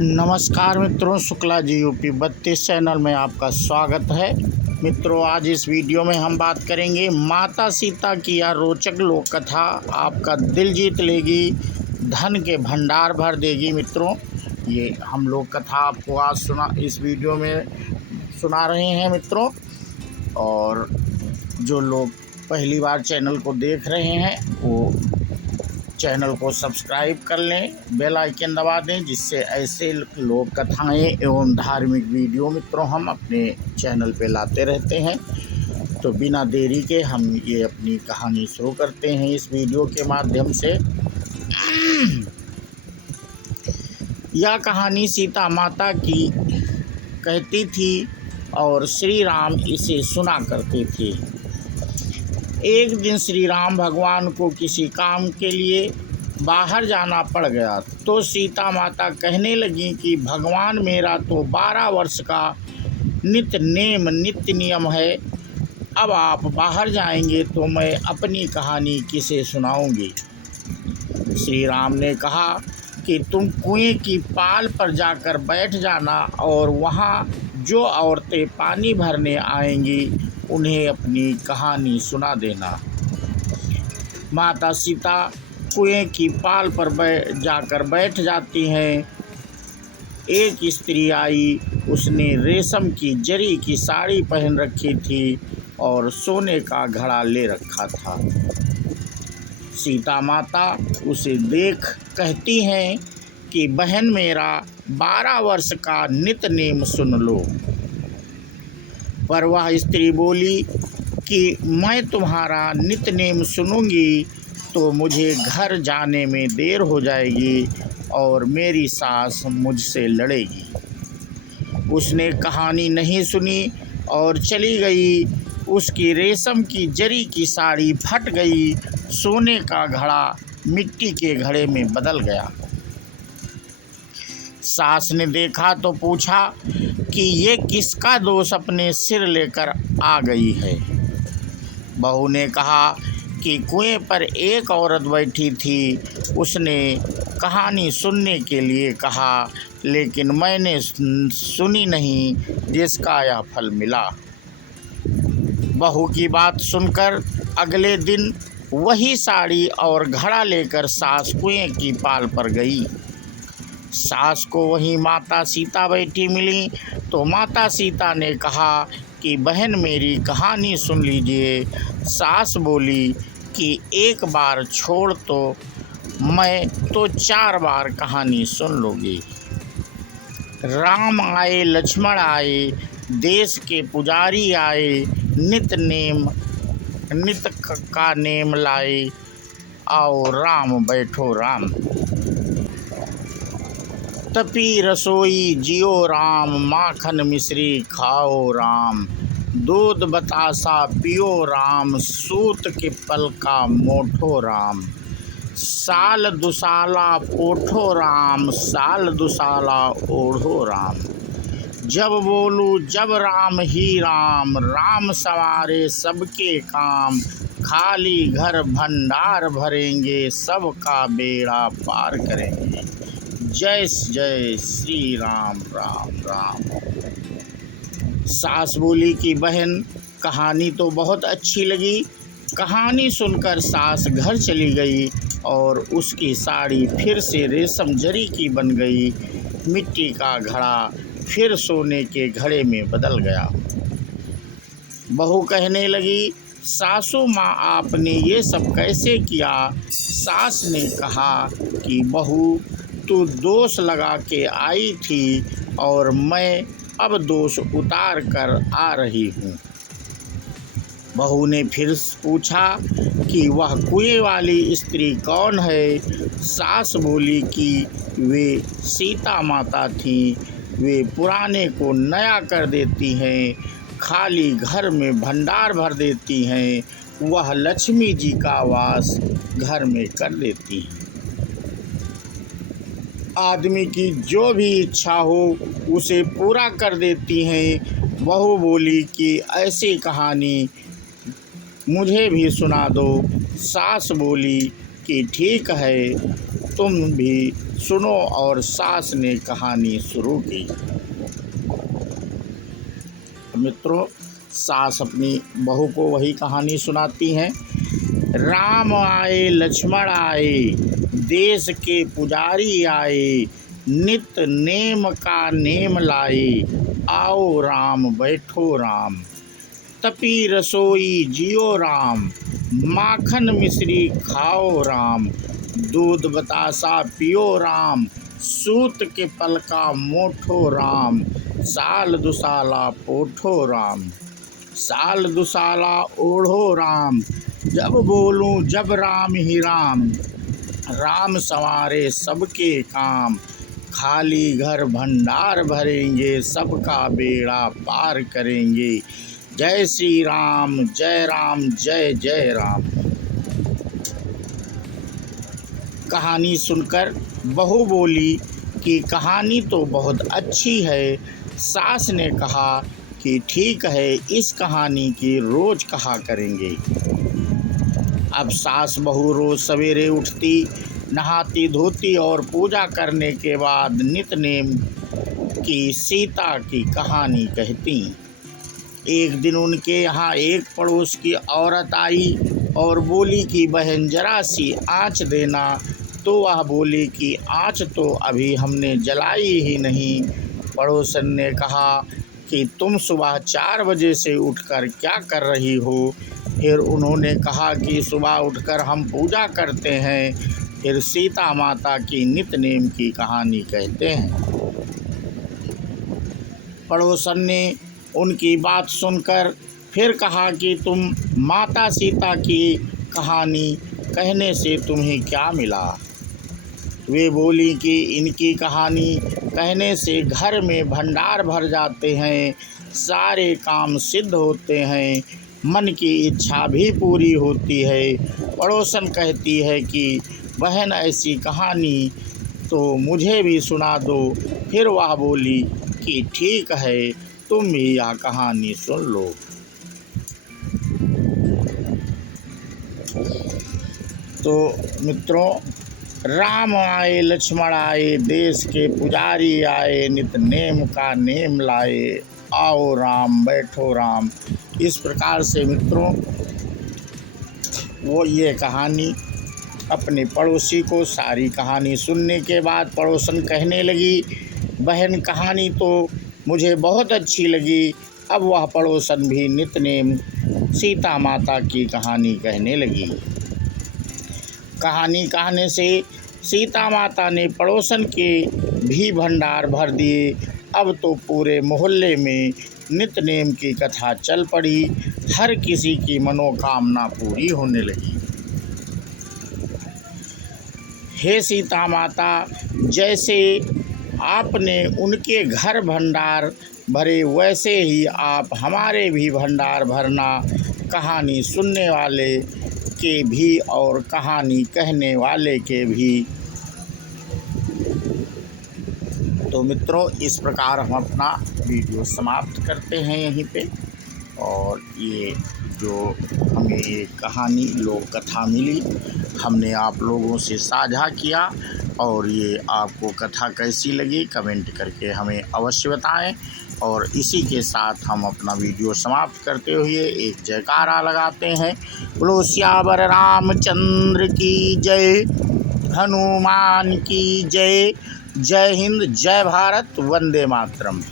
नमस्कार मित्रों, Shukla ji UP 32 channel में आपका स्वागत है। मित्रों, आज इस वीडियो में हम बात करेंगे माता सीता की यह रोचक लोक कथा आपका दिल जीत लेगी, धन के भंडार भर देगी। मित्रों, ये हम लोग कथा आपको आज इस वीडियो में सुना रहे हैं मित्रों। और जो लोग पहली बार चैनल को देख रहे हैं वो चैनल को सब्सक्राइब कर लें, बेल आइकन दबा दें, जिससे ऐसे लोक कथाएँ एवं धार्मिक वीडियो मित्रों हम अपने चैनल पे लाते रहते हैं। तो बिना देरी के हम ये अपनी कहानी शुरू करते हैं इस वीडियो के माध्यम से। यह कहानी सीता माता की कहती थी और श्री राम इसे सुना करते थे। एक दिन श्री राम भगवान को किसी काम के लिए बाहर जाना पड़ गया, तो सीता माता कहने लगी कि भगवान, मेरा तो 12 वर्ष का नित्य नियम है। अब आप बाहर जाएंगे तो मैं अपनी कहानी किसे सुनाऊंगी। श्री राम ने कहा कि तुम कुएं की पाल पर जाकर बैठ जाना और वहाँ जो औरतें पानी भरने आएंगी उन्हें अपनी कहानी सुना देना। माता सीता कुएं की पाल पर जाकर बैठ जाती हैं। एक स्त्री आई, उसने रेशम की जरी की साड़ी पहन रखी थी और सोने का घड़ा ले रखा था। सीता माता उसे देख कहती हैं कि बहन, मेरा 12 वर्ष का नित्य नेम सुन लो। पर वह स्त्री बोली कि मैं तुम्हारा नित्य नेम सुनूंगी तो मुझे घर जाने में देर हो जाएगी और मेरी सास मुझसे लड़ेगी। उसने कहानी नहीं सुनी और चली गई। उसकी रेशम की जरी की साड़ी फट गई, सोने का घड़ा मिट्टी के घड़े में बदल गया। सास ने देखा तो पूछा कि ये किसका दोष अपने सिर लेकर आ गई है। बहू ने कहा कि कुएं पर एक औरत बैठी थी, उसने कहानी सुनने के लिए कहा, लेकिन मैंने सुनी नहीं, जिसका यह फल मिला। बहू की बात सुनकर अगले दिन वही साड़ी और घड़ा लेकर सास कुएं की पाल पर गई। सास को वहीं माता सीता बैठी मिली तो माता सीता ने कहा कि बहन, मेरी कहानी सुन लीजिए। सास बोली कि एक बार छोड़ तो मैं तो 4 बार कहानी सुन लूँगी। राम आए, लक्ष्मण आए, देश के पुजारी आए, नित्य का नेम लाए, आओ राम बैठो राम। तपी रसोई जियो राम, माखन मिश्री खाओ राम। दूध बतासा पियो राम, सूत के पल का मोठो राम। साल दुसाला पोठो राम, साल दुसाला ओढ़ो राम। जब बोलूँ जब राम ही राम, राम सवारे सबके काम। खाली घर भंडार भरेंगे, सबका बेड़ा पार करेंगे। जय जय श्री राम राम राम। सास बोली कि बहन, कहानी तो बहुत अच्छी लगी। कहानी सुनकर सास घर चली गई और उसकी साड़ी फिर से रेशम जरी की बन गई। मिट्टी का घड़ा फिर सोने के घड़े में बदल गया। बहू कहने लगी, सासू माँ, आपने ये सब कैसे किया। सास ने कहा कि बहू, तू दोष लगा के आई थी और मैं अब दोष उतार कर आ रही हूँ। बहू ने फिर पूछा कि वह कुएं वाली स्त्री कौन है। सास बोली कि वे सीता माता थीं। वे पुराने को नया कर देती हैं, खाली घर में भंडार भर देती हैं। वह लक्ष्मी जी का वास घर में कर देती हैं। आदमी की जो भी इच्छा हो उसे पूरा कर देती हैं। बहू बोली कि ऐसी कहानी मुझे भी सुना दो। सास बोली कि ठीक है, तुम भी सुनो। और सास ने कहानी शुरू की। मित्रों, सास अपनी बहू को वही कहानी सुनाती हैं। राम आए लक्ष्मण आए, देश के पुजारी आए, नित नेम का नेम लाए, आओ राम बैठो राम, तपी रसोई जियो राम, माखन मिश्री खाओ राम, दूध बतासा पियो राम, सूत के पलका मोठो राम, साल दुसाला पोठो राम, साल दुसाला ओढ़ो राम, जब बोलूं जब राम ही राम, राम संवारे सबके काम, खाली घर भंडार भरेंगे, सबका बेड़ा पार करेंगे, जय श्री राम जय जय राम। कहानी सुनकर बहू बोली कि कहानी तो बहुत अच्छी है। सास ने कहा कि ठीक है, इस कहानी की रोज कहा करेंगे। अब सास बहू रोज सवेरे उठती, नहाती धोती और पूजा करने के बाद नित्य-नेम की सीता की कहानी कहती। एक दिन उनके यहाँ एक पड़ोस की औरत आई और बोली कि बहन जरा सी आँच देना। तो वह बोली कि आँच तो अभी हमने जलाई ही नहीं। पड़ोसन ने कहा कि तुम सुबह 4 बजे से उठकर क्या कर रही हो? फिर उन्होंने कहा कि सुबह उठकर हम पूजा करते हैं। फिर सीता माता की नित्य नेम की कहानी कहते हैं। पड़ोसन ने उनकी बात सुनकर फिर कहा कि तुम माता सीता की कहानी कहने से तुम्हें क्या मिला? वे बोली कि इनकी कहानी कहने से घर में भंडार भर जाते हैं, सारे काम सिद्ध होते हैं, मन की इच्छा भी पूरी होती है। पड़ोसन कहती है कि बहन ऐसी कहानी तो मुझे भी सुना दो। फिर वह बोली कि ठीक है, तुम भी यह कहानी सुन लो। तो मित्रों, राम आए लक्ष्मण आए, देश के पुजारी आए, नित नेम का नेम लाए, आओ राम बैठो राम। इस प्रकार से मित्रों वो ये कहानी अपने पड़ोसी को सारी कहानी सुनने के बाद पड़ोसन कहने लगी, बहन कहानी तो मुझे बहुत अच्छी लगी। अब वह पड़ोसन भी नित्य नेम सीता माता की कहानी कहने लगी। कहानी कहने से सीता माता ने पड़ोसन के भी भंडार भर दिए। अब तो पूरे मोहल्ले में नित्य नेम की कथा चल पड़ी। हर किसी की मनोकामना पूरी होने लगी। हे सीता माता, जैसे आपने उनके घर भंडार भरे वैसे ही आप हमारे भी भंडार भरना, कहानी सुनने वाले के भी और कहानी कहने वाले के भी। तो मित्रों, इस प्रकार हम अपना वीडियो समाप्त करते हैं यहीं पे। और ये जो हमें एक कहानी लोक कथा मिली, हमने आप लोगों से साझा किया। और ये आपको कथा कैसी लगी कमेंट करके हमें अवश्य बताएं। और इसी के साथ हम अपना वीडियो समाप्त करते हुए एक जयकारा लगाते हैं। बोलो सियावर रामचंद्र की जय, हनुमान की जय। जय हिंद, जय भारत, वंदे मातरम।